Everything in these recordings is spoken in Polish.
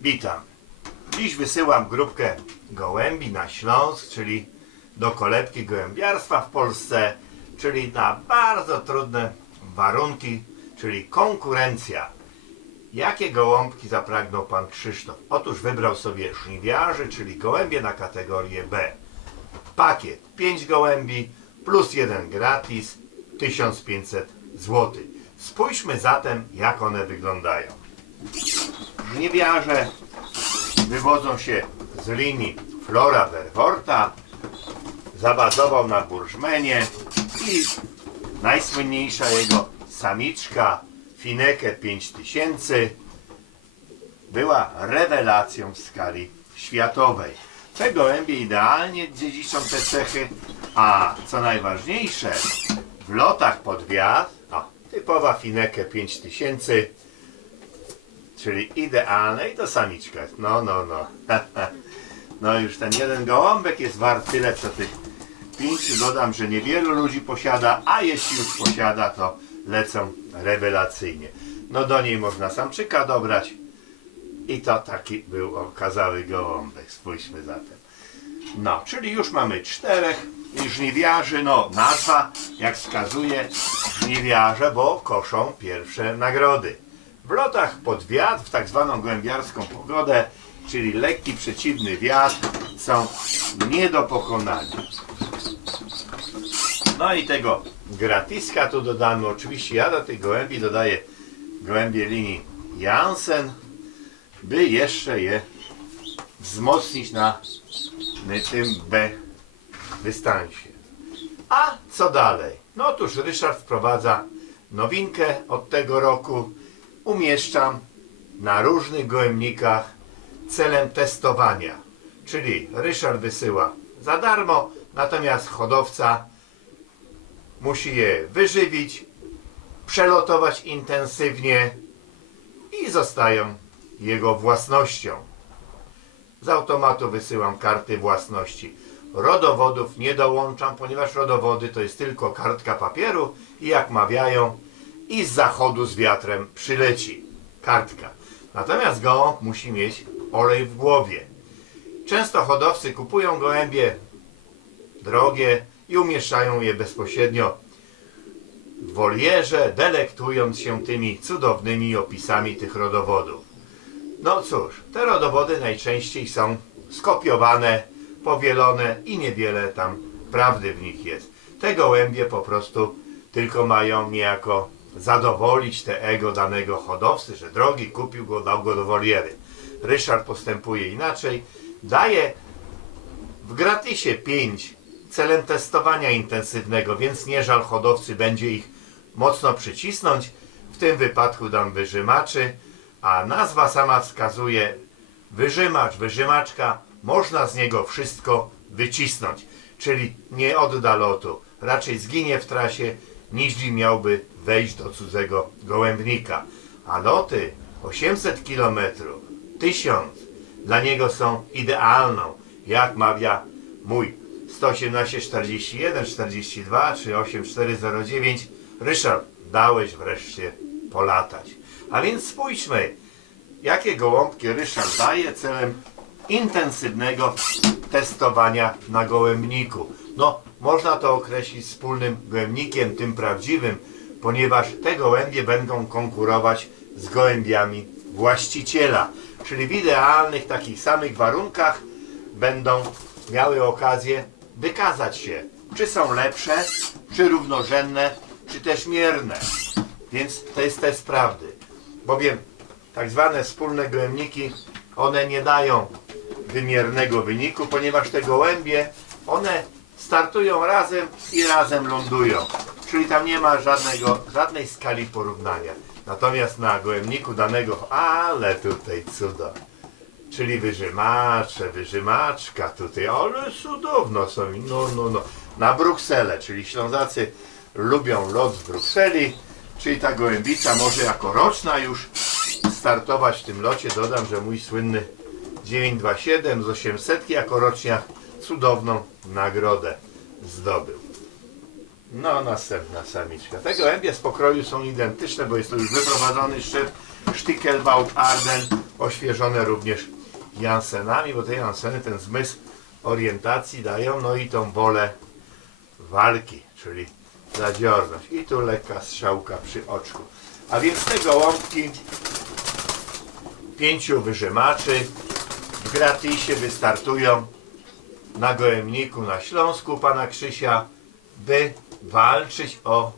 Witam. Dziś wysyłam grupkę gołębi na Śląsk, czyli do kolebki gołębiarstwa w Polsce, czyli na bardzo trudne warunki, czyli konkurencja. Jakie gołąbki zapragnął pan Krzysztof? Otóż wybrał sobie żniwiarzy, czyli gołębie na kategorię B. Pakiet 5 gołębi plus jeden gratis 1500 zł. Spójrzmy zatem, jak one wyglądają. Żniwiarze wywodzą się z linii Flora Verworta, zabazował na Burżmenie i najsłynniejsza jego samiczka Fineke 5000 była rewelacją w skali światowej. Te gołębie idealnie dziedziczą te cechy, a co najważniejsze, w lotach pod wiatr, o, typowa Fineke 5000, czyli idealne i to samiczka. No, no, no. No już ten jeden gołąbek jest wart tyle, co tych pięciu. Dodam, że niewielu ludzi posiada, a jeśli już posiada, to lecą rewelacyjnie. No do niej można samczyka dobrać. I to taki był okazały gołąbek. Spójrzmy zatem. No, czyli już mamy czterech żniwiarzy. No, nazwa, jak wskazuje, żniwiarze, bo koszą pierwsze nagrody. W lotach pod wiatr, w tak zwaną głębiarską pogodę, czyli lekki przeciwny wiatr, są nie do pokonania. No i tego gratiska tu dodamy. Oczywiście ja do tych gołębi dodaję gołębie linii Jansen, by jeszcze je wzmocnić na tym B dystansie. A co dalej? No otóż Ryszard wprowadza nowinkę od tego roku. Umieszczam na różnych gołębnikach celem testowania. Czyli Ryszard wysyła za darmo, natomiast hodowca musi je wyżywić, przelotować intensywnie i zostają jego własnością. Z automatu wysyłam karty własności. Rodowodów nie dołączam, ponieważ rodowody to jest tylko kartka papieru i jak mawiają, i z zachodu z wiatrem przyleci kartka. Natomiast gołąb musi mieć olej w głowie. Często hodowcy kupują gołębie drogie i umieszczają je bezpośrednio w wolierze, delektując się tymi cudownymi opisami tych rodowodów. No cóż, te rodowody najczęściej są skopiowane, powielone i niewiele tam prawdy w nich jest. Te gołębie po prostu tylko mają niejako zadowolić te ego danego hodowcy, że drogi kupił go, dał go do woliery. Ryszard postępuje inaczej, daje w gratisie 5 celem testowania intensywnego, więc nie żal hodowcy będzie ich mocno przycisnąć. W tym wypadku dam wyżymaczy, a nazwa sama wskazuje wyżymacz, wyżymaczka, można z niego wszystko wycisnąć, czyli nie odda lotu, raczej zginie w trasie, niż miałby wejść do cudzego gołębnika. A loty 800 km, 1000 dla niego są idealną, jak mawia mój 118 41 42 czy 8409 Ryszard, dałeś wreszcie polatać. A więc spójrzmy, jakie gołąbki Ryszard daje celem intensywnego testowania na gołębniku. No, można to określić wspólnym gołębnikiem, tym prawdziwym, ponieważ te gołębie będą konkurować z gołębiami właściciela. Czyli w idealnych takich samych warunkach będą miały okazję wykazać się, czy są lepsze, czy równorzędne, czy też mierne. Więc to jest test prawdy. Bowiem tak zwane wspólne gołębniki, one nie dają wymiernego wyniku, ponieważ te gołębie, one startują razem i razem lądują. Czyli tam nie ma żadnego, żadnej skali porównania. Natomiast na gołębniku danego, ale tutaj cudo. Czyli wyżymacze, wyżymaczka tutaj, ale cudowno są. No, no, no. Na Brukselę, czyli Ślązacy lubią lot z Brukseli, czyli ta gołębica może jako roczna już startować w tym locie. Dodam, że mój słynny 927 z 800 jako roczniak cudowną nagrodę zdobył. No, następna samiczka. Te gołębie z pokroju są identyczne, bo jest to już wyprowadzony szef Stickelbaut Arden oświeżone również Jansenami, bo te Janseny ten zmysł orientacji dają, no i tą wolę walki, czyli zadziorność. I tu lekka strzałka przy oczku. A więc te gołąbki pięciu wyżymaczy w gratisie wystartują na gołębniku na Śląsku pana Krzysia, by walczyć o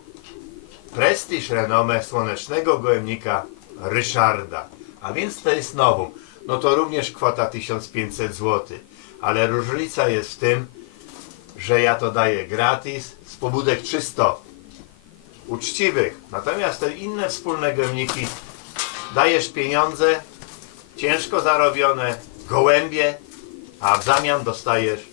prestiż, renomę słonecznego gołębnika Ryszarda. A więc to jest nowum. No to również kwota 1500 zł. Ale różnica jest w tym, że ja to daję gratis z pobudek czysto uczciwych. Natomiast te inne wspólne gołębniki dajesz pieniądze ciężko zarobione, gołębie, a w zamian dostajesz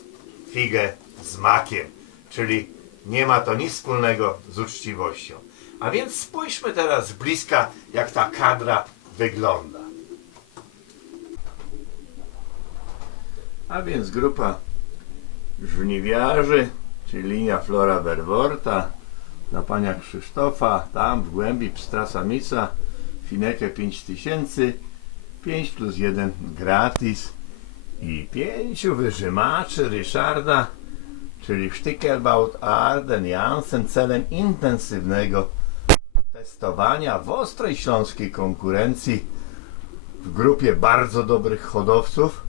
figę z makiem. Czyli nie ma to nic wspólnego z uczciwością. A więc spójrzmy teraz z bliska, jak ta kadra wygląda. A więc grupa żniwiarzy, czyli linia Flora Berworta, dla pana Krzysztofa, tam w głębi pstra samica, finekę 5000, 5 plus 1 gratis i pięciu wyżymaczy Ryszarda, czyli Sztykelbaut, Arden, Jansen celem intensywnego testowania w ostrej śląskiej konkurencji w grupie bardzo dobrych hodowców,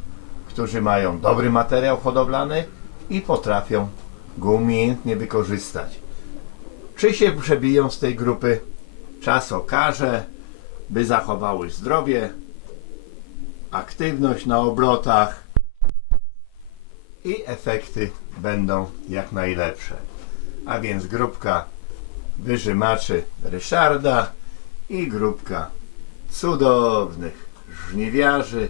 którzy mają dobry materiał hodowlany i potrafią go umiejętnie wykorzystać. Czy się przebiją z tej grupy? Czas okaże, by zachowały zdrowie, aktywność na obrotach i efekty będą jak najlepsze. A więc grupka wyżymaczy Ryszarda i grupka cudownych żniwiarzy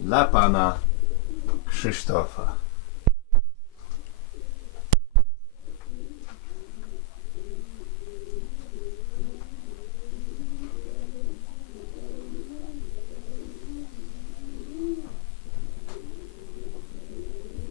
dla pana Krzysztofa.